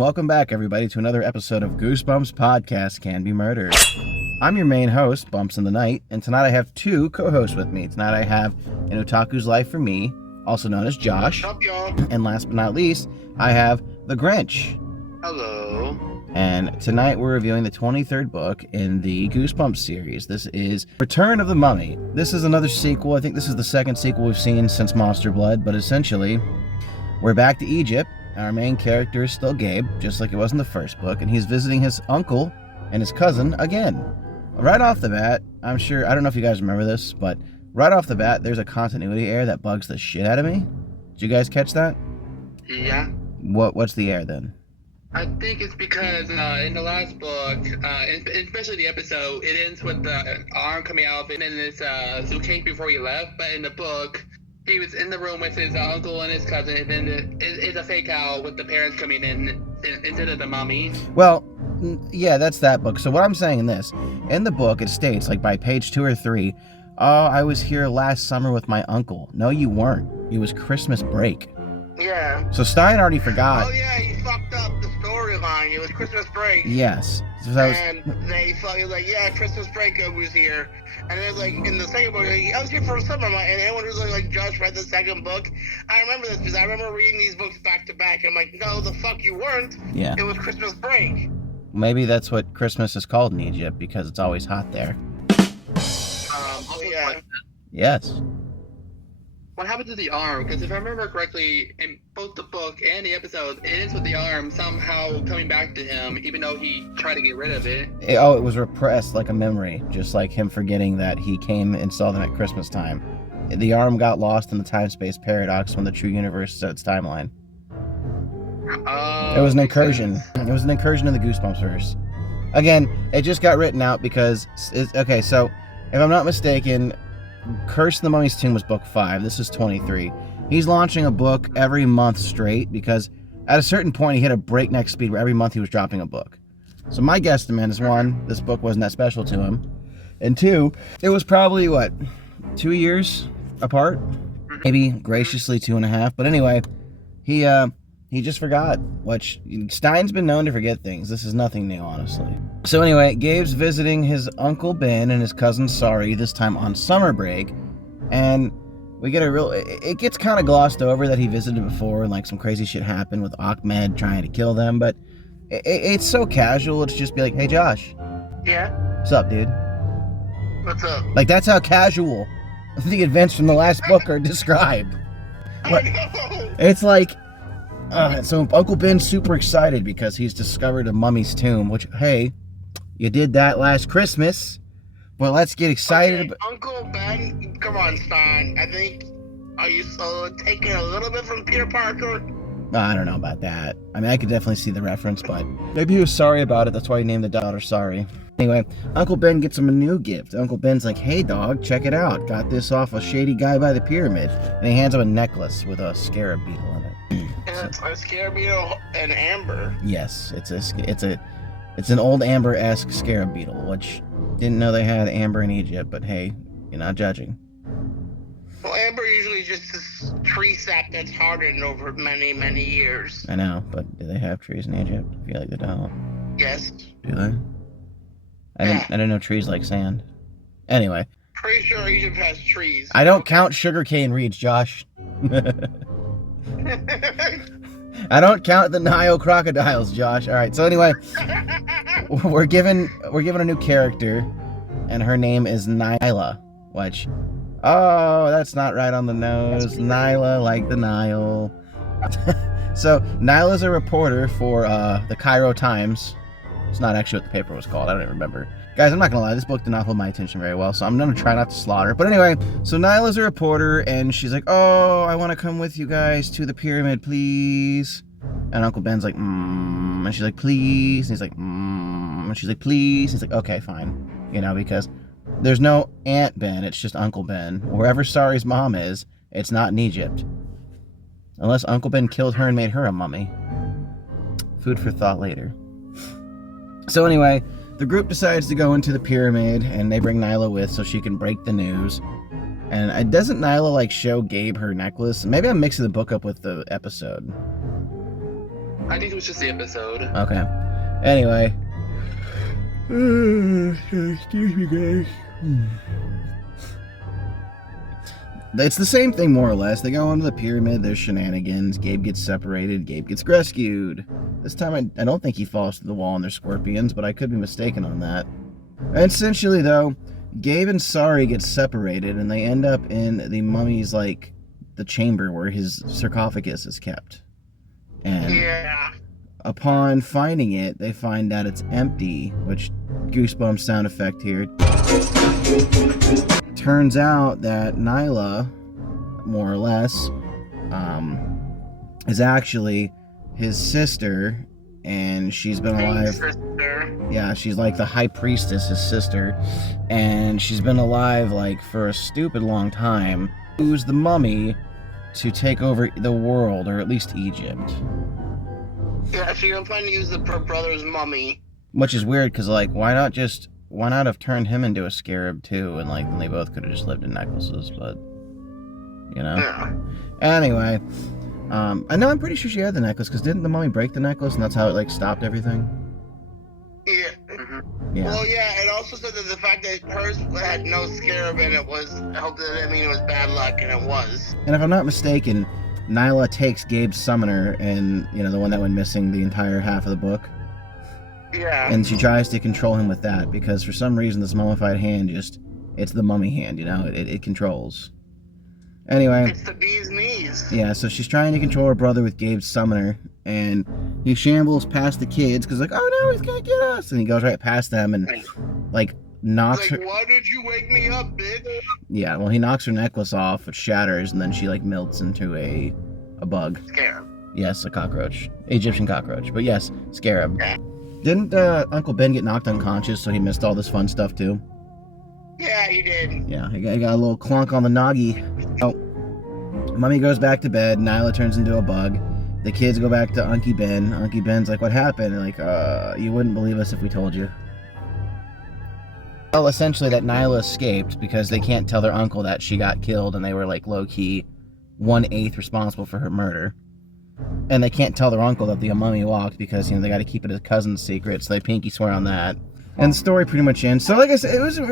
and welcome back, everybody, to another episode of Goosebumps Podcast Can Be Murdered. I'm your main host, Bumps in the Night, and tonight I have two co-hosts with me. Tonight I have An Otaku's Life for Me, also known as Josh. What's up, y'all? And last but not least, I have the Grinch. Hello. And tonight we're reviewing the 23rd book in the Goosebumps series. This is Return of the Mummy. This is another sequel. I think this is the second sequel we've seen since Monster Blood, but essentially, we're back to Egypt. Our main character is still Gabe, just like it was in the first book, and he's visiting his uncle and his cousin again. Right off the bat, I'm sure, I don't know if you guys remember this, but right off the bat, there's a continuity error that bugs the shit out of me. Did you guys catch that? Yeah. What's the error then? I think it's because in the last book, especially the episode, it ends with the arm coming out and then this suitcase before he left. But in the book, he was in the room with his uncle and his cousin, and then it's a fake out with the parents coming in instead of the mummy. Well, yeah, that's that book. So what I'm saying in the book, it states, like by page 2 or 3, oh, I was here last summer with my uncle. No, you weren't. It was Christmas break. Yeah. So Stein already forgot. Oh, yeah, he fucked up the storyline. It was Christmas break. Yes. So and they thought, like, yeah, Christmas break was here. And then, like, in the second book, like, I was here for a summer. And anyone who's like Josh read the second book, I remember this because I remember reading these books back to back. I'm like, no, the fuck you weren't. Yeah. It was Christmas break. Maybe that's what Christmas is called in Egypt, because it's always hot there. Yeah. Yes. What happened to the arm? Because if I remember correctly, in both the book and the episode, it ends with the arm somehow coming back to him, even though he tried to get rid of it. It was repressed like a memory, just like him forgetting that he came and saw them at Christmas time. The arm got lost in the time-space paradox when the true universe set its timeline. It was an incursion. It was an incursion in the Goosebumps verse. Again, it just got written out because... Okay, so, if I'm not mistaken... Curse of the Mummy's Tomb was book 5. This is 23. He's launching a book every month straight because at a certain point he hit a breakneck speed where every month he was dropping a book. So my guesstimate is 1, this book wasn't that special to him. And 2, it was probably, 2 years apart? Maybe graciously 2.5. But anyway, he just forgot, which Stein's been known to forget things. This is nothing new, honestly. So anyway, Gabe's visiting his Uncle Ben and his cousin Sari, this time on summer break. And we get it gets kind of glossed over that he visited before and like some crazy shit happened with Ahmed trying to kill them. But it's so casual. It's just be like, hey, Josh. Yeah? What's up, dude? What's up? Like, that's how casual the events from the last book are described. I know. It's like... so Uncle Ben's super excited because he's discovered a mummy's tomb, which, hey, you did that last Christmas, but let's get excited. Okay, Uncle Ben, come on, Stein. I think, are you taking a little bit from Peter Parker? I don't know about that. I mean, I could definitely see the reference, but maybe he was sorry about it. That's why he named the daughter Sorry. Anyway, Uncle Ben gets him a new gift. Uncle Ben's like, hey, dog, check it out. Got this off a shady guy by the pyramid. And he hands him a necklace with a scarab beetle in it. And it's a scarab beetle and amber. Yes, it's an old amber-esque scarab beetle, which didn't know they had amber in Egypt, but hey, you're not judging. Well, amber usually just this tree sap that's hardened over many, many years. I know, but do they have trees in Egypt? I feel like they don't. Yes. Do they? I didn't know trees like sand. Anyway. Pretty sure Egypt has trees. I don't count sugarcane reeds, Josh. I don't count the Nile crocodiles, Josh. All right. So anyway, we're given a new character, and her name is Nyla. Which, that's not right on the nose. Nyla, like the Nile. So Nyla's a reporter for the Cairo Times. It's not actually what the paper was called. I don't even remember. Guys, I'm not gonna lie, this book did not hold my attention very well, so I'm gonna try not to slaughter. But anyway, so Nyla's a reporter, and she's like, oh, I want to come with you guys to the pyramid, please. And Uncle Ben's like, and she's like, please. And he's like, and she's like, please. And he's like, okay, fine. You know, because there's no Aunt Ben, it's just Uncle Ben. Wherever Sari's mom is, it's not in Egypt. Unless Uncle Ben killed her and made her a mummy. Food for thought later. So anyway, the group decides to go into the pyramid, and they bring Nyla with so she can break the news. And doesn't Nyla, show Gabe her necklace? Maybe I'm mixing the book up with the episode. I think it was just the episode. Okay. Anyway. Excuse me, guys. It's the same thing, more or less. They go onto the pyramid, there's shenanigans. Gabe gets separated, Gabe gets rescued. This time, I don't think he falls to the wall and there's scorpions, but I could be mistaken on that. And essentially, though, Gabe and Sari get separated, and they end up in the mummy's, like, the chamber where his sarcophagus is kept. And yeah. Upon finding it, they find that it's empty, which Goosebumps sound effect here. Turns out that Nyla, more or less, is actually his sister, and she's been alive. Yeah, she's like the high priestess, his sister, and she's been alive like for a stupid long time. Who's the mummy to take over the world, or at least Egypt? Yeah, so you're planning to use the brother's mummy. Which is weird, because, like, why not have turned him into a scarab, too, and, like, then they both could have just lived in necklaces, but, you know? Yeah. Anyway, I know I'm pretty sure she had the necklace, because didn't the mummy break the necklace, and that's how it, like, stopped everything? Yeah. Yeah. Well, yeah, it also said that the fact that hers had no scarab in it I hope that didn't mean it was bad luck, and it was. And if I'm not mistaken, Nyla takes Gabe's summoner, and, you know, the one that went missing the entire half of the book. Yeah. And she tries to control him with that, because for some reason this mummified hand it's the mummy hand, you know, it controls. Anyway. It's the bee's knees. Yeah, so she's trying to control her brother with Gabe's summoner, and he shambles past the kids, because like, oh no, he's gonna get us! And he goes right past them and, like, knocks her... Why did you wake me up, bitch? Yeah, well, he knocks her necklace off, it shatters, and then she, like, melts into a bug. Scarab. Yes, a cockroach. Egyptian cockroach. But yes, scarab. Yeah. Didn't Uncle Ben get knocked unconscious, so he missed all this fun stuff, too? Yeah, he did. Yeah, he got a little clunk on the noggy. Oh. Mummy goes back to bed, Nyla turns into a bug. The kids go back to Unky Ben. Unky Ben's like, what happened? And like, you wouldn't believe us if we told you. Well, essentially that Nyla escaped because they can't tell their uncle that she got killed and they were like low-key 1/8 responsible for her murder. And they can't tell their uncle that the mummy walked because, you know, they got to keep it a cousin's secret, so they pinky swear on that. And the story pretty much ends. So, like I said, it wasn't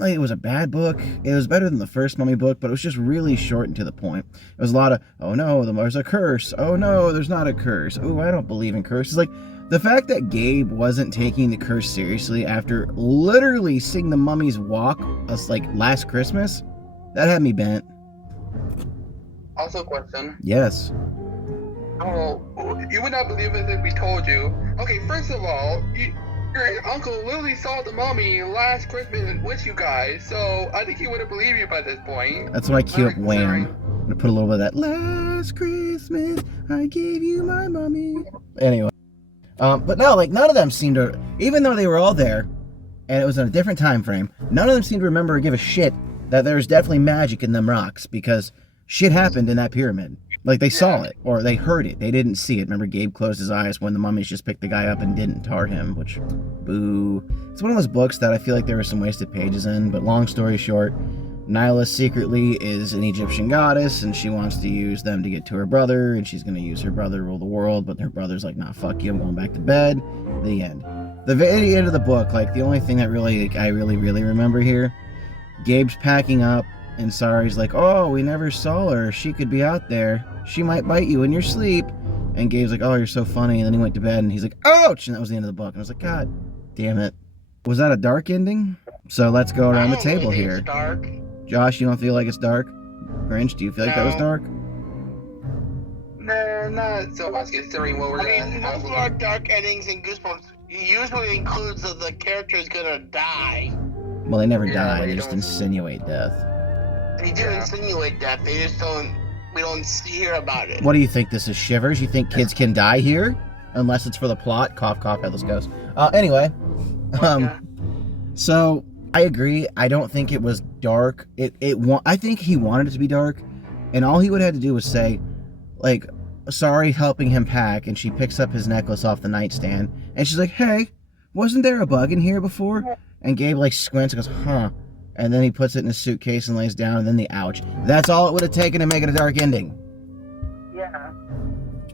like it was a bad book. It was better than the first Mummy book, but it was just really short and to the point. It was a lot of, oh no, there's a curse. Oh no, there's not a curse. Oh, I don't believe in curses. Like, the fact that Gabe wasn't taking the curse seriously after literally seeing the mummies walk us, like, last Christmas, that had me bent. Also, question. Yes. Oh, you would not believe it if we told you. Okay, first of all, your uncle literally saw the mummy last Christmas with you guys, so I think he would have believed you by this point. That's when I cue up Wham. I'm gonna put a little bit of that, last Christmas, I gave you my mummy. Anyway. But no, like, none of them seemed to, even though they were all there, and it was in a different time frame, none of them seemed to remember or give a shit that there's definitely magic in them rocks, because shit happened in that pyramid. Like, they saw it, or they heard it. They didn't see it. Remember, Gabe closed his eyes when the mummies just picked the guy up and didn't tar him, which, boo. It's one of those books that I feel like there were some wasted pages in, but long story short, Nyla secretly is an Egyptian goddess, and she wants to use them to get to her brother, and she's going to use her brother to rule the world, but her brother's like, nah, fuck you, I'm going back to bed. The end. The very end of the book, like, the only thing that really, like, I really remember here, Gabe's packing up, and Sari's like, oh, we never saw her. She could be out there. She might bite you in your sleep. And Gabe's like, oh, you're so funny. And then he went to bed, and he's like, ouch! And that was the end of the book. And I was like, God damn it. Was that a dark ending? So let's go around the table here. It's dark. Josh, you don't feel like it's dark? Grinch, do you feel like that was dark? No, not so much considering what we're most of our dark endings in Goosebumps usually includes that the character's gonna die. Well, they never die. They just insinuate death. They do insinuate death. They just don't. We don't hear about it. What do you think? This is Shivers? You think kids can die here? Unless it's for the plot. Cough, cough, headless ghost. Anyway. So, I agree. I don't think it was dark. I think he wanted it to be dark. And all he would have to do was say, like, sorry helping him pack. And she picks up his necklace off the nightstand. And she's like, hey, wasn't there a bug in here before? And Gabe, like, squints and goes, huh. And then he puts it in his suitcase and lays down, and then the ouch. That's all it would have taken to make it a dark ending. Yeah.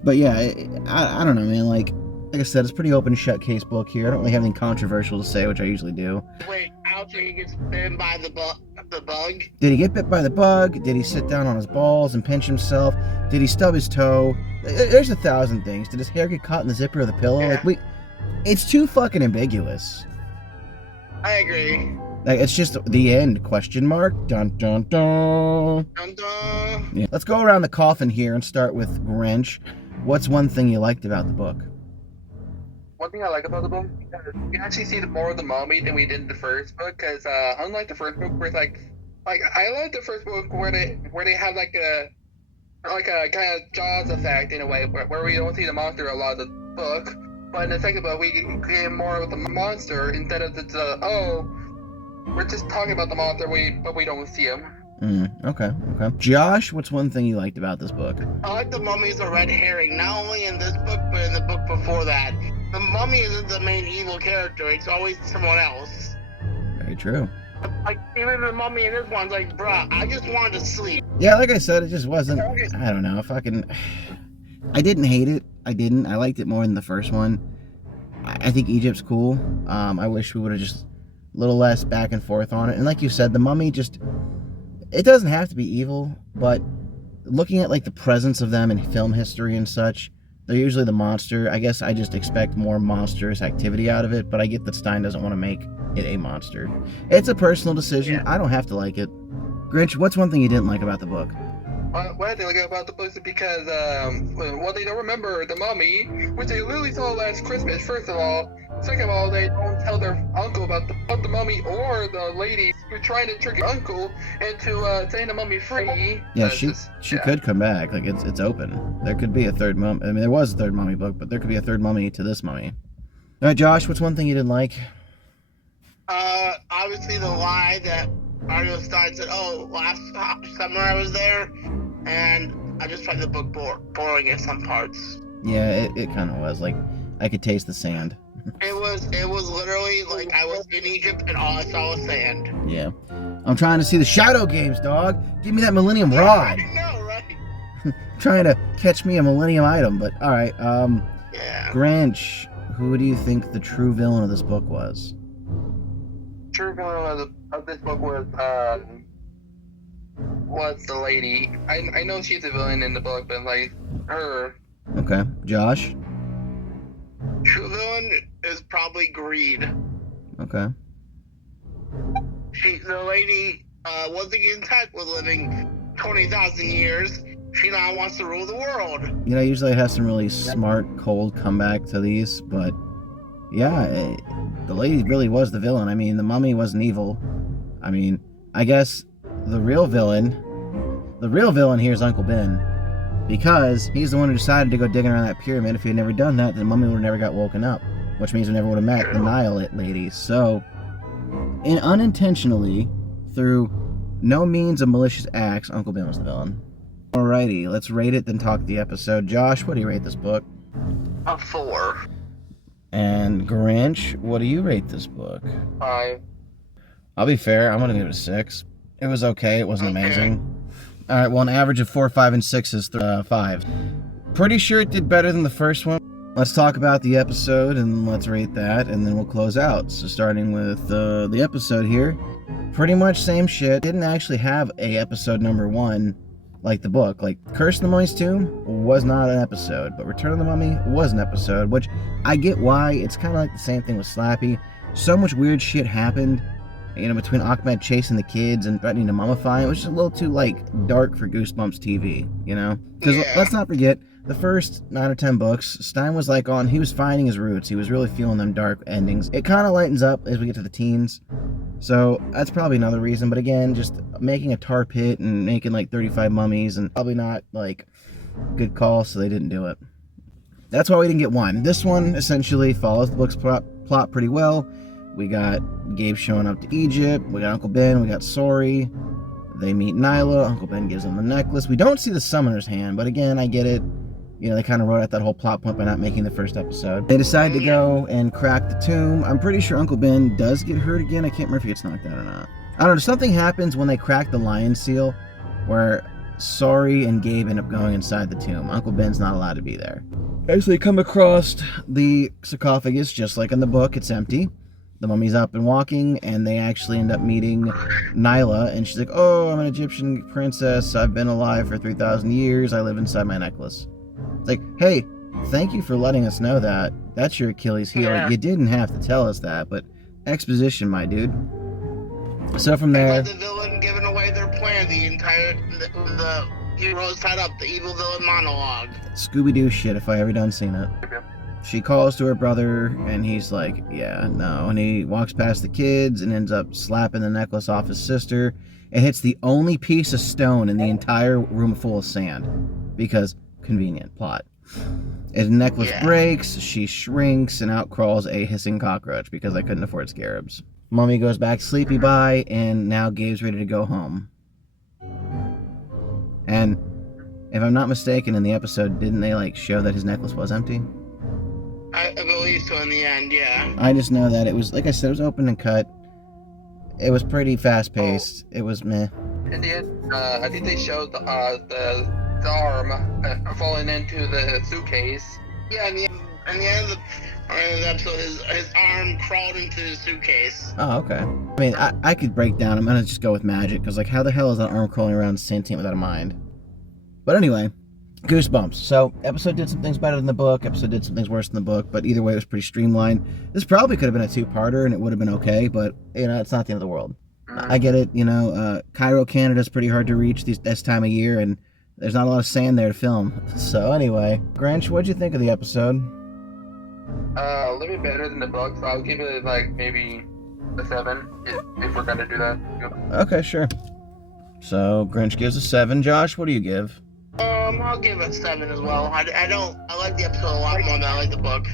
But yeah, I don't know, man. Like I said, it's a pretty open shut case book here. I don't really have anything controversial to say, which I usually do. Wait, Alfie gets bitten by the bug? Did he get bit by the bug? Did he sit down on his balls and pinch himself? Did he stub his toe? There's 1,000 things. Did his hair get caught in the zipper of the pillow? Yeah. Like it's too fucking ambiguous. I agree. Like it's just the end? Question mark? Dun dun dun. Dun, dun. Yeah. Let's go around the coffin here and start with Grinch. What's one thing you liked about the book? One thing I like about the book is we actually see more of the mommy than we did in the first book. Because unlike the first book, where it's like I like the first book where they have like a kind of Jaws effect in a way, where we don't see the monster a lot of the book. But in the second book, we get more of the monster instead of we're just talking about the monster, but we don't see him. Okay. Josh, what's one thing you liked about this book? I like the mummy's a red herring, not only in this book, but in the book before that. The mummy isn't the main evil character, it's always someone else. Very true. Like, even the mummy in this one's like, bruh, I just wanted to sleep. Yeah, like I said, it just wasn't, I don't know, I didn't hate it. I liked it more than the first one. I think Egypt's cool. I wish we would have just a little less back and forth on it. And like you said, the mummy just, it doesn't have to be evil, but looking at like the presence of them in film history and such, they're usually the monster. I guess I just expect more monstrous activity out of it, but I get that Stein doesn't want to make it a monster. It's a personal decision. Yeah. I don't have to like it. Grinch, what's one thing you didn't like about the book? What I didn't like about the book is because, they don't remember the mummy, which they literally saw last Christmas, first of all. Second of all, they don't tell their uncle about the mummy or the lady who's trying to trick your uncle into setting the mummy free. Yeah, she could come back. Like, it's open. There could be a third mummy. I mean, there was a third mummy book, but there could be a third mummy to this mummy. All right, Josh, what's one thing you didn't like? Obviously the lie that R.L. Stein said, last summer I was there, and I just found the book boring in some parts. Yeah, it kind of was. Like, I could taste the sand. It was literally like I was in Egypt and all I saw was sand. Yeah. I'm trying to see the Shadow Games, dog. Give me that Millennium Rod. I know, right? Trying to catch me a Millennium item, but alright, yeah. Grinch, who do you think the true villain of this book was? True villain of this book was the lady. I know she's a villain in the book, but like her. Okay. Josh? True villain is probably greed. Okay. The lady wasn't content with living 20,000 years. She now wants to rule the world. You know, usually it has some really smart, cold comeback to these, but yeah, the lady really was the villain. I mean, the mummy wasn't evil. I mean, I guess the real villain here is Uncle Ben. Because he's the one who decided to go digging around that pyramid. If he had never done that, then the mummy would have never got woken up. Which means we never would have met the Nile lady. So, unintentionally, through no means of malicious acts, Uncle Ben was the villain. Alrighty, let's rate it, then talk the episode. Josh, what do you rate this book? A 4. And Grinch, what do you rate this book? 5. I'll be fair, I'm gonna give it a 6. It was okay, it wasn't amazing. Alright, well, an average of 4, 5, and 6 is 5. Pretty sure it did better than the first one. Let's talk about the episode, and let's rate that, and then we'll close out. So starting with the episode here, pretty much same shit. Didn't actually have a episode number 1 like the book. Like, Curse of the Mummy's Tomb was not an episode, but Return of the Mummy was an episode, which I get why. It's kind of like the same thing with Slappy. So much weird shit happened, you know, between Ahmed chasing the kids and threatening to mummify. It was just a little too, like, dark for Goosebumps TV, you know? Because let's not forget, the first 9 or 10 books, Stein was like he was finding his roots. He was really feeling them dark endings. It kind of lightens up as we get to the teens. So that's probably another reason. But again, just making a tar pit and making like 35 mummies and probably not like good call, so they didn't do it. That's why we didn't get 1. This one essentially follows the book's plot pretty well. We got Gabe showing up to Egypt. We got Uncle Ben. We got Sori. They meet Nyla. Uncle Ben gives them the necklace. We don't see the summoner's hand, but again, I get it. You know, they kind of wrote out that whole plot point by not making the first episode. They decide to go and crack the tomb. I'm pretty sure Uncle Ben does get hurt again. I can't remember if he gets knocked out or not. I don't know. Something happens when they crack the lion seal where Sorry and Gabe end up going inside the tomb. Uncle Ben's not allowed to be there. As they come across the sarcophagus, just like in the book, it's empty. The mummy's up and walking, and they actually end up meeting Nyla, and she's like, oh, I'm an Egyptian princess. I've been alive for 3,000 years. I live inside my necklace. It's like, hey, thank you for letting us know that. That's your Achilles heel. Yeah. You didn't have to tell us that, but exposition, my dude. So from there... The villain giving away their plan the heroes tied up, the evil villain monologue. Scooby-Doo shit if I ever done seen it. She calls to her brother, and he's like, yeah, no. And he walks past the kids and ends up slapping the necklace off his sister. It hits the only piece of stone in the entire room full of sand. Because convenient plot. And the necklace breaks, she shrinks, and out crawls a hissing cockroach because I couldn't afford scarabs. Mummy goes back sleepy bye, and now Gabe's ready to go home. And if I'm not mistaken, in the episode, didn't they show that his necklace was empty? I believe so in the end, yeah. I just know that it was, like I said, it was open and cut. It was pretty fast-paced. It was meh. In the end, I think they showed the arm falling into the suitcase. Yeah, in the end of the episode, his arm crawled into the suitcase. Oh, okay. I mean, I could break down. I'm gonna just go with magic, because, how the hell is that arm crawling around sentient without a mind? But anyway, Goosebumps. So, episode did some things better than the book, episode did some things worse than the book, but either way, it was pretty streamlined. This probably could have been a two-parter, and it would have been okay, but, it's not the end of the world. I get it, Cairo, Canada's pretty hard to reach this time of year, and there's not a lot of sand there to film. So, anyway, Grinch, what'd you think of the episode? A little bit better than the book, so I'll give it maybe a 7 if we're gonna do that. Okay, sure. So Grinch gives a 7. Josh, what do you give? I'll give it a 7 as well. I like the episode a lot more than I like the book.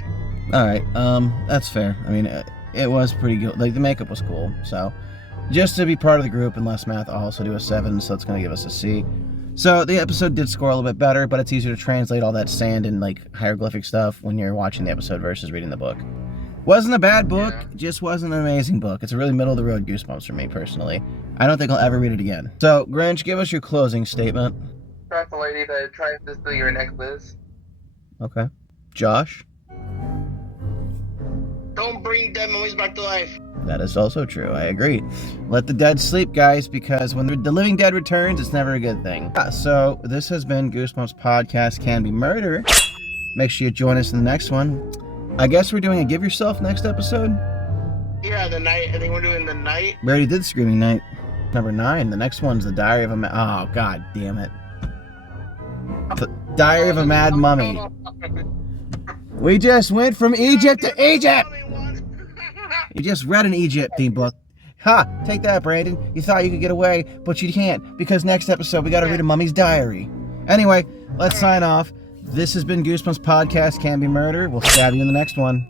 All right, that's fair. I mean, it was pretty good. The makeup was cool. So just to be part of the group and less math, I'll also do a 7. So it's gonna give us a C. So the episode did score a little bit better, but it's easier to translate all that sand and hieroglyphic stuff when you're watching the episode versus reading the book. Wasn't a bad book, just wasn't an amazing book. It's a really middle of the road Goosebumps for me personally. I don't think I'll ever read it again. So Grinch, give us your closing statement. Trust the lady that tries to steal your necklace. Okay. Josh? Don't bring dead mummies back to life. That is also true. I agree. Let the dead sleep, guys, because when the living dead returns, it's never a good thing. So this has been Goosebumps Podcast Can Be Murder. Make sure you join us in the next one. I guess we're doing a Give Yourself next episode? Yeah, the night. I think we're doing the night. We already did Screaming Night. Number 9. The next one's The Diary of a Oh, god damn it. The Diary of a Mad Mummy. We just went from Egypt to Egypt! You just read an Egypt theme book. Ha! Take that, Brandon. You thought you could get away, but you can't, because next episode we gotta read a mummy's diary. Anyway, let's sign off. This has been Goosebumps Podcast Can Be Murder. We'll stab you in the next one.